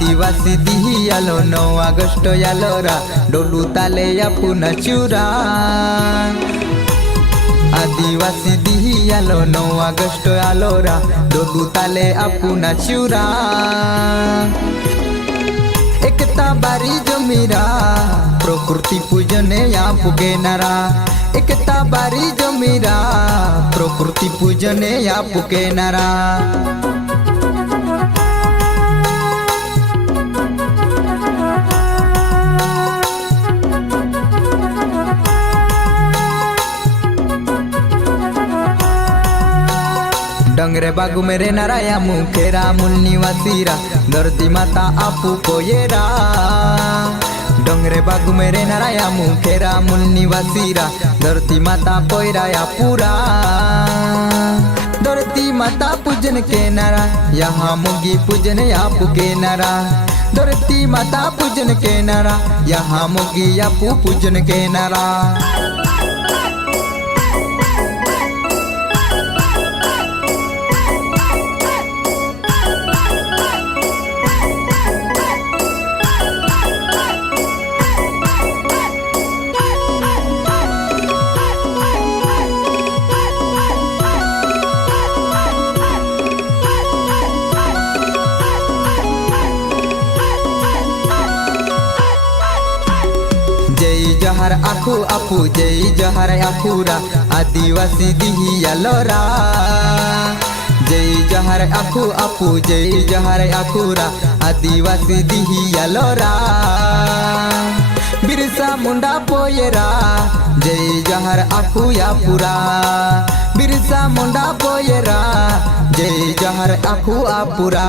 आदिवासी दिही यालो 9 ऑगस्ट यालो रा डोलू ताले या पुन्हा चुरा आदिवासी दिही यालो 9 ऑगस्ट आलो रा डोलू ताले पुन्हा चुरा एकता बारी जमीरा प्रकृती पूजने या पुगेनारा एकता बारी जमीरा प्रकृती पूजने या पुगेनारा डंगरे बागु मेरे नाराया मुखेरा मूल निवासीरा धरती माता आपू कोयेरा डंगरे बागु मेरे नाराया मुखेरा मूल निवासीरा धरती माता कोयराया पूरा धरती माता पूजन के नारा यहाँ मुगी पूजन आपू के नारा धरती माता पूजन के नारा यहाँ मुगी आपू पूजन के नारा जय जहर आखू आपू जय जहर आखूरा आदिवासी दिही यालोरा जय जहर आखू आपू जय जहर आखूरा आदिवासी दिही यालोरा बिरसा मुंडा पोयेरा जय जहर आखू या पूरा बिरसा मुंडा पोयेरा जय जहर आखू आपूरा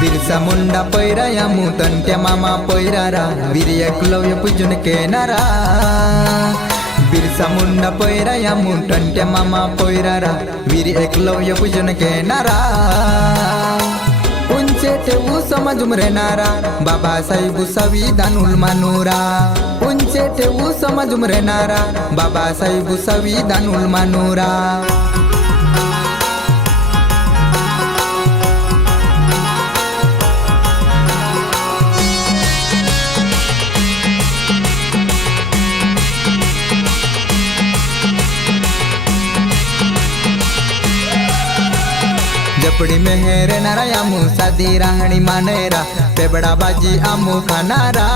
बिरसा मुंडा पैरा या मुतंट्या मामा पैरारा वीर एकलव्य पूजन के नारा बिरसा मुंडा पैरा या मुतंट्या मामा पैरारा वीर एकलव्य पूजन के नारा उंचे ठेवू समज उमरे नारा बाबा साहेब संविधान मानुरा उंचे ठेवू समज उमरे नारा बाबा साहेब संविधान मानुरा जपड़ी में हेरे नारा आमू सादी राहणी मानेरा पेबड़ा बाजी आमू खानारा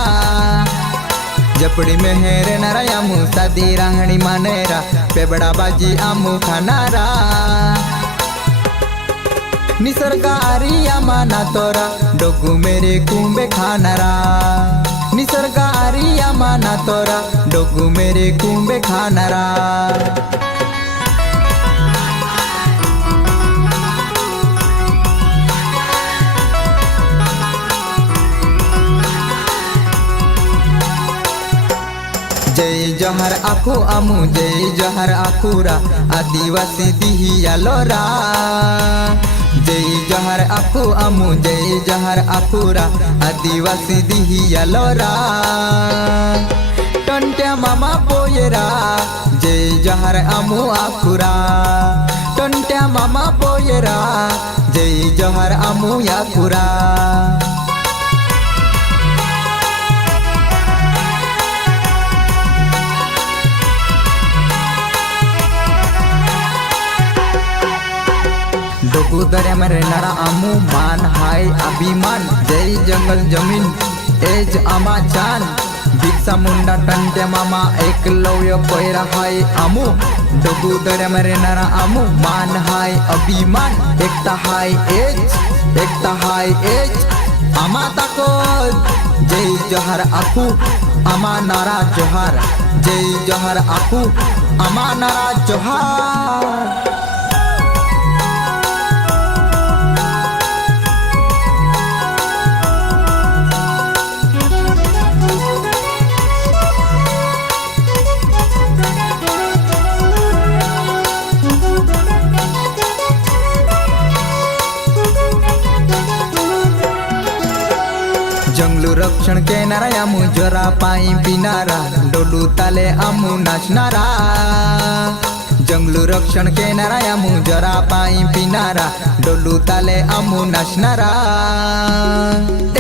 जपड़ी में हेरे नारा आमू सादी राहणी मानेरा पेबड़ा बाजी आमू खानारा निसर्ग आरिया माना तोरा डोगू मेरे कुंबे खानारा निसर्ग आरिया माना तोरा डोगू मेरे कुंबे खानारा जय जहर आखू आमू जय जहर आखूरा आदिवासी दिही यालोरा जय जहर आखू आमू जय जहर आखूरा आदिवासी दिही यालोरा टंट्या मामा पोयेरा जय जहर आमू आखूरा टंट्या मामा पोयेरा जय जहर आमू याखूरा डोगू दर्या में रहनारा आमू मान हाय अभिमान जय जंगल जमीन एज आमा चान बिरसा मुंडा टंट्या मामा एकलव्य पैरा हाय आमू डोगू दर्या में रहनारा आमू मान हाय अभिमान एकता हाय एज आमा ताकत जय जहर आखू आमा नारा जोहार जय जहर आखू आमा नारा जोहार रक्षण केनारा आमू जरा पाई पिनारा डोलू ताले आमू नाचनारा जंगलू रक्षण केनारा आमू जरा पाई पिनारा डोलू ताले आमू नाचनारा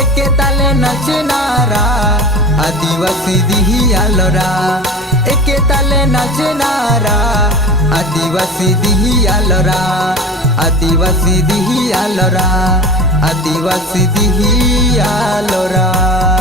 एके ताले नाचनारा आदिवासी दिही आलोरा एके ताले नाचनारा आदिवासी दिही आलोरा आदिवासी दिही आलोरा आदिवासी दिही आलोरा।